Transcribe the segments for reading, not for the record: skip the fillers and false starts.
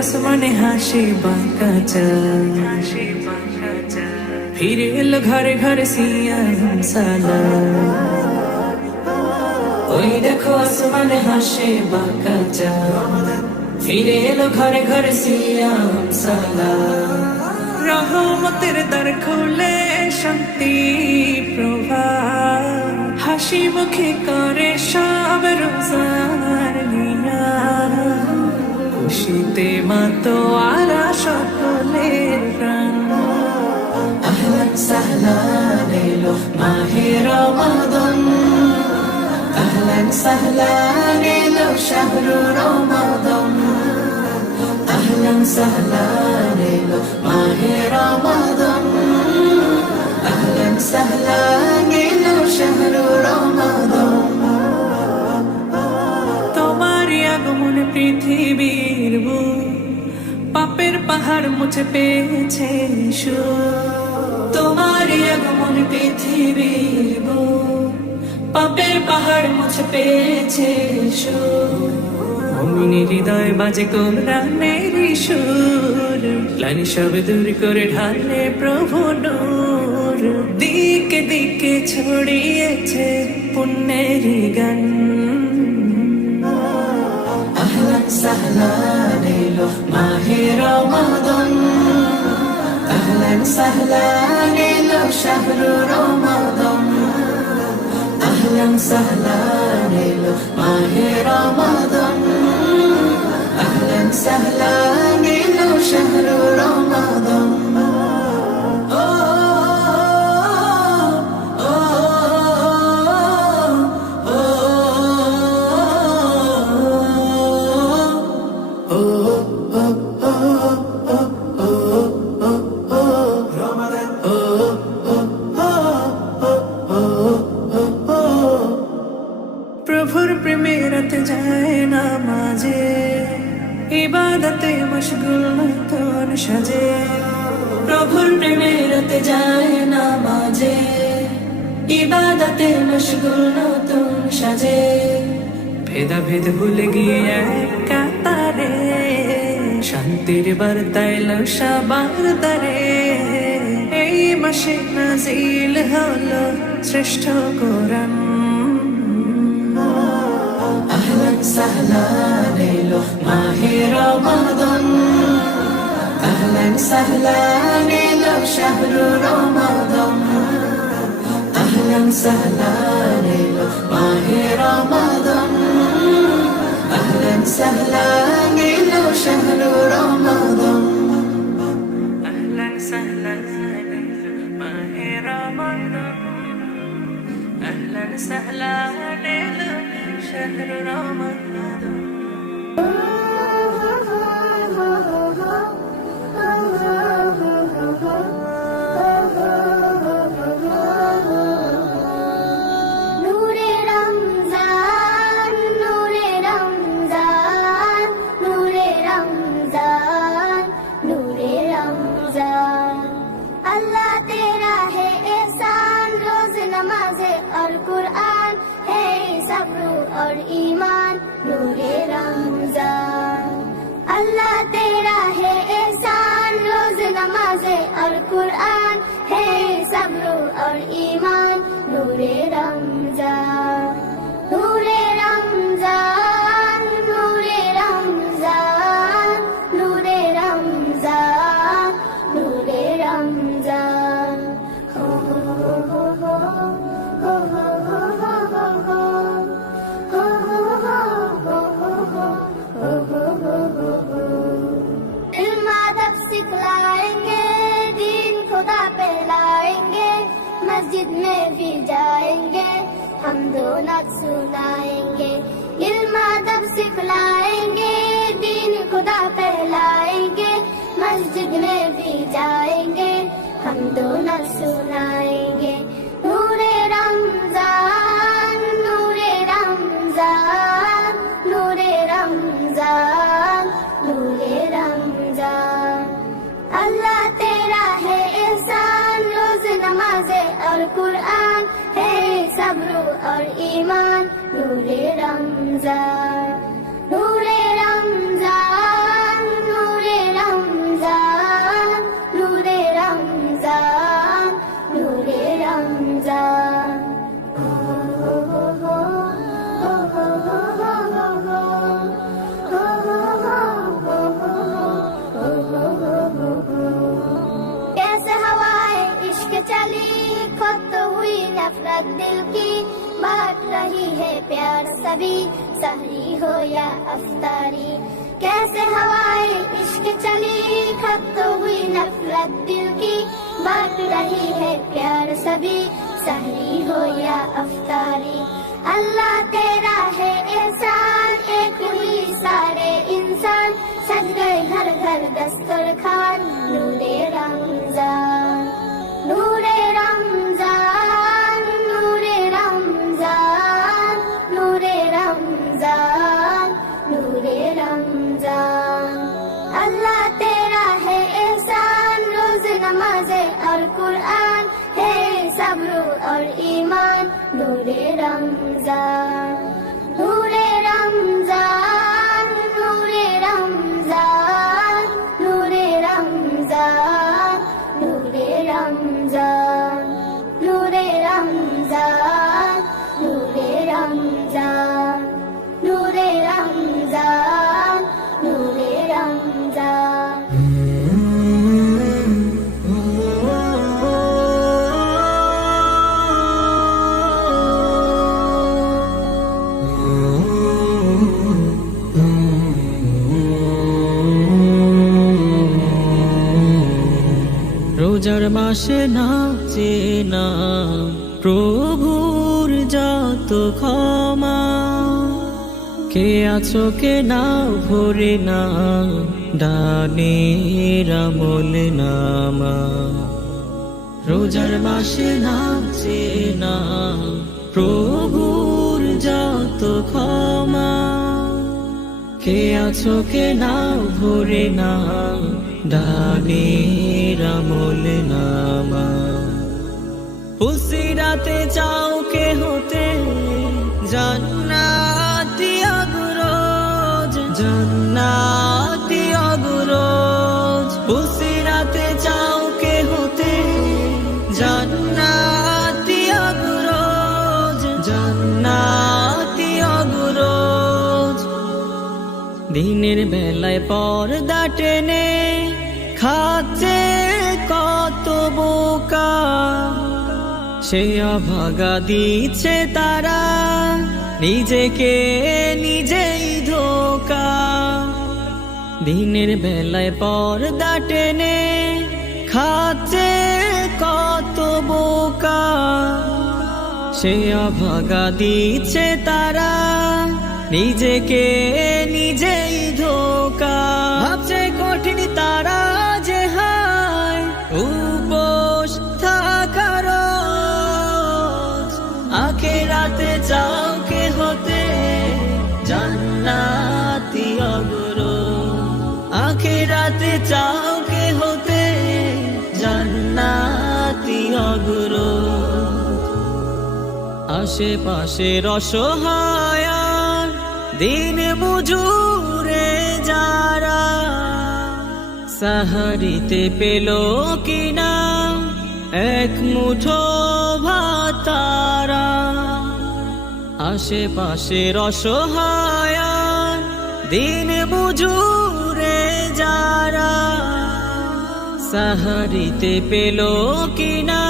আসমানে হাসি বাঁকা চাঁদ, ফিরে এলো ঘরে ঘরে সিয়াম সালাম। ওই দেখো আসমানে হাসে বাঁকা চাঁদ, ফিরে এলো ঘরে ঘরে সিয়াম সালাম। রহমতের দ্বার খুলে শান্তি প্রভাত, হাসি মুখে করে সব রোজার নিয়াত। খুশিতে মাতোয়ারা সকলের প্রাণ। আহলান সাহলান এলো মাহে রমাদান, আহলান সাহলান এলো শাহরু রমাদান। আহলান সাহলান এলো মাহে রমাদান, আহলান সাহলান এলো শাহরু রমাদান। তোমারই আগমনে পৃথিবীর বুক পাপের পাহাড় মুছে পেয়েছে সুখ। তোমারই আগমনে পৃথিবীর বুক পাপের পাহাড় মুছে পেয়েছে সুখ। মুমিনের হৃদয় বাজে কোরআনের সুর, গ্লানি সব দূর করে ঢালে প্রভু নূর। দিকে দিকে ছড়িয়েছে পুণ্যের গান। আহলান সাহলান এলো মাহে রমাদান, আহলান সাহলান এলো শাহরু রমাদান। আহলান সাহলান এলো মাহে রমাদান, আহলান সাহলান এলো শাহরু রমাদান। প্রভুর প্রেমে রাতে যায় না মাঝে, ইবাদতে মশগুল নতুন সাজে। প্রভুর প্রেমে রাতে যায় না মাঝে, ইবাদতে মশগুল নতুন সাজে। ভেদাভেদ ভুলে গিয়ে এক কাতারে, শান্তির বার্তায় সবার দ্বারে। এই মাসে নাজিল হলো শ্রেষ্ঠ কোরআন। আহলান সাহলান এলো মাহে রমাদান, আহলান সাহলান এলো শাহরু রমাদান। আহলান সাহলান এলো মাহে রমাদান, আহলান সাহলান এলো শাহরু রমাদান। আহলান সাহলান এলো মাহে রমাদান, আহলান সাহলান এলো শাহরু রমাদান। নূরে রমজান, নূরে রমজান, নূরে রমজান, নূরে রমজান। अल्लाह तेरा है एहसान, रोज नमाज़े और कुरान है सब्र और ईमान। नूरे रमजान, अल्लाह तेरा है एहसान, रोज नमाज़े और कुरान है सब्र और ईमान। नूरे रमजान, नूरे रमजान, नूरे रमजान, नूरे रमजान, नूरे रमजान। हो हो हो हो हो हो हो हो हो हो हो हो हो हो हो। इल्म अदब सिखलाएंगे, दीन खुदा पहलाएंगे, मस्जिद में भी जाएंगे, हम दोनों सुनाएंगे। इल्म अदब सिखलाएंगे, दीन खुदा पहलाएंगे, मस्जिद में भी जाएंगे, हम दोनों सुनाएंगे। नूरे रमजान, नूरे रमजान, नूरे रमजान, नूरे रमजान। अल्लाह तेरा है एहसान, रोज नमाज़े और कुरान है सब्र और ईमान। नूरे रमजान, नूरे रमजान, नूरे सभी सहरी हो या अफ्तारी। कैसे हवाएं इश्क चली खत्म हुई नफरत दिल की, बांट रही है प्यार सभी सहरी हो या अफ्तारी। अल्लाह तेरा है एहसान एक हुई सारे इंसान, सज गए घर घर दस्तरखान नूरे रमजान नूरे रमजान नूरे रमजान नूरे रमजान नूरे रमजान। अल्लाह तेरा है एहसान रोज नमाज़े और कुरान है सब्र और ईमान नूरे रमजान नूरे रमजान नूरे रमजान नूरे रमजान नूरे रमजान नूरे रमजान नूरे रमजान नूरे रमजान नूरे रमजान। রোজার মাসে নাচে না প্রভুর যত ক্ষমা, কে আছো কে নাও ভরে না দানের আমল নামা। রোজার মাসে নাচে না প্রভুর যত ক্ষমা, কে আছো কে নাও ভরে না দানের আমল নামা। ফুসিরাতে চাও কে হতে জান্নাতি অগরোজ জান্নাতি অগরোজ। ফুসিরাতে চাও কে হতে জান্নাতি অগরোজ জান্নাতি অগরোজ। দিনের বেলায় পর্দা টেনে খাচ্ছে কত বোকা, সে অভাগা দিচ্ছে তারা নিজেকে নিজেই ধোকা। দিনের বেলায় পর্দা টেনে খাচ্ছে কত বোকা, সে অভাগা দিচ্ছে তারা নিজেকে নিজেই ধোকা। ভাবছে কঠিন তারা যে হায় উপোস থাকার, আখিরাতে চাও কে হতে জান্নাতি অগরোজ। আখিরাতে চাও কে হতে জান্নাতি অগরোজ। আশেপাশের অসহায় দিন মজুরে যারা সাহারিতে পেল কিনা এক মুঠো ভাত তারা। আশেপাশের অসহায় দিন মজুরে যারা সাহারিতে পেল কিনা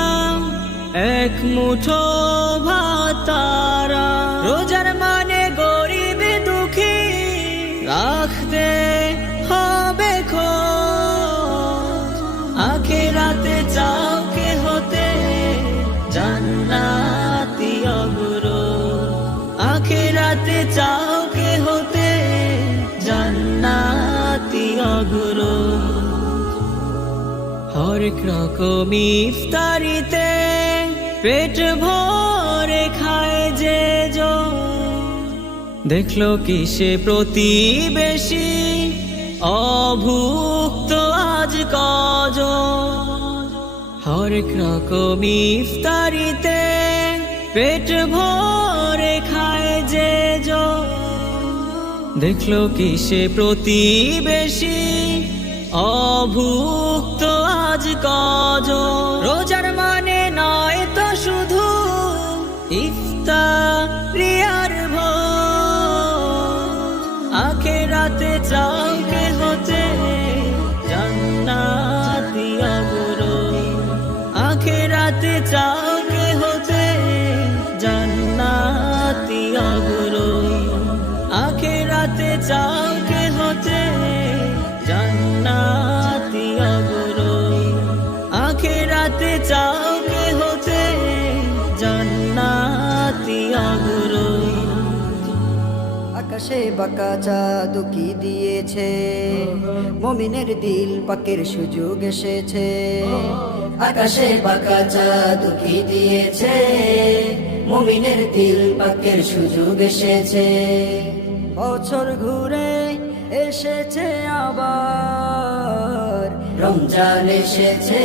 এক মুঠো ভাত তারা। রোজার মানে গরিব দুঃখী রাখতে হবে খোঁজ, আখিরাতে চাও কে হতে জান্নাতি অগরোজ। আখিরাতে চাও কে হতে জান্নাতি অগরোজ। হরেক রকম ইফতারিতে পেট ভরে খায় যে জন, দেখলো কি সে প্রতিবেশী অভুক্ত আজ কজন। হরেক রকম ইফতারিতে পেট ভরে খায় যে জন, দেখলো কি সে প্রতিবেশী অভুক্ত আজ কজন। রোজার মানে নয় তো শুধু ইফতারি আর ভোজ, আখিরাতে চাও কে হতে জান্নাতি অগরোজ। আখিরাতে চাও কে হতে জান্নাতি অগরোজ। আখেরাতে চাও কে হতে জান্নাতি অগ্রজ আখেরাতে চাও কে হতে জান্নাতি অগ্রজ আকাশে বাঁকা চাঁদ কি দিয়েছে মুমিনের দিল পাকের সুযোগ এসেছে আকাশে বাঁকা চাঁদ কি দিয়েছে মুমিনের দিল পাকের সুযোগ এসেছে বছর ঘুরে এসেছে আবার রমজান এসেছে